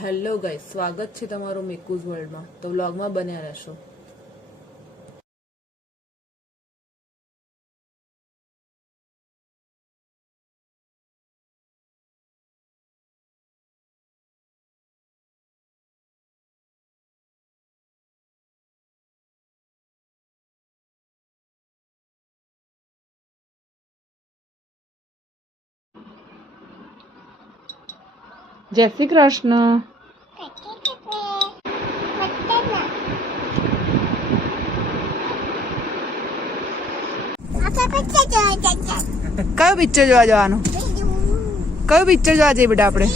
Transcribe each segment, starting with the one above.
Hello guys, સ્વાગત છે તમારું મેકુઝ વર્લ્ડમાં. તો વ્લોગમાં બન્યા રહેશો. જય શ્રી કૃષ્ણ. કયો પિક્ચર જોવા જવાનું? કયો પિક્ચર જોવા જઈએ બેટા આપણે?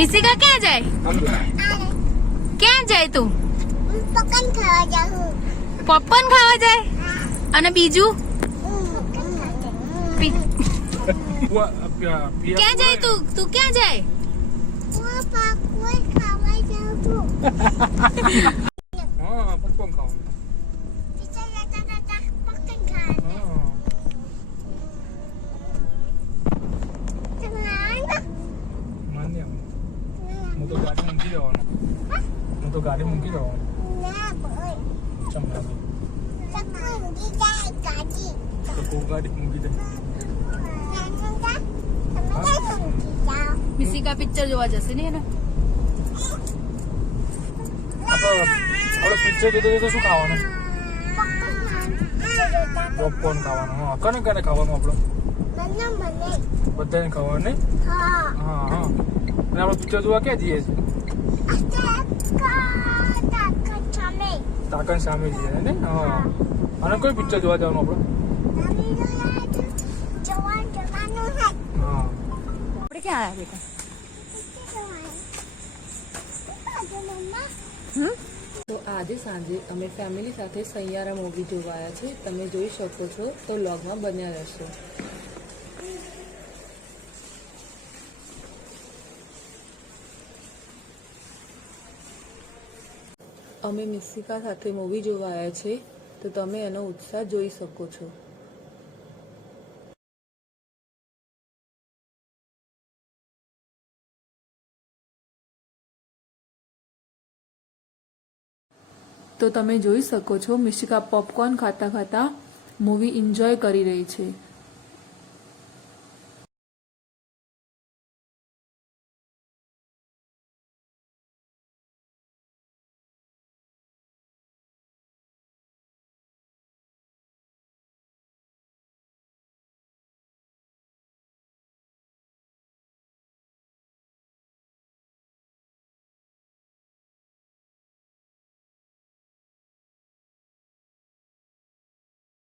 મિસિકા ક્યાં જાય? ક્યાં જાય તું? પોપકોર્ન ખાવા જાય. અને બીજું ક્યાં જાય તું? તું ક્યાં જાય? ગાડી મૂકી જવાનું. ગાડી મૂકી દે. મિસિકા પિક્ચર જોવા જશે ને? આપણે પિક્ચર જોતો શું ખાવાનું? પોપકોર્ન ખાવાનું. હા, કને કને ખાવાનું? આપણે બધાને ખાવાનું નહીં? હા હા. અને આપણે પિક્ચર જોવા ક્યાં જઈએ છીએ? તાકન સામે જઈએ ને? હા. અને કોઈ પિક્ચર જોવા જવાનું આપણે? હા. આપણે ક્યાં આવ્યા બેટા? તો આજે સાંજે અમે ફેમિલી સાથે સૈયારા મૂવી જોવા આવ્યા છે. તમે જોઈ શકો છો. તો વ્લોગમાં બન્યા રહેશો. અમે મિસિકા સાથે મૂવી જોવા આવ્યા છે. તો તમે એનો ઉત્સાહ જોઈ શકો છો. તો તમે જોઈ શકો છો મિશિકા પોપકોર્ન ખાતા ખાતા મૂવી એન્જોય કરી રહી છે.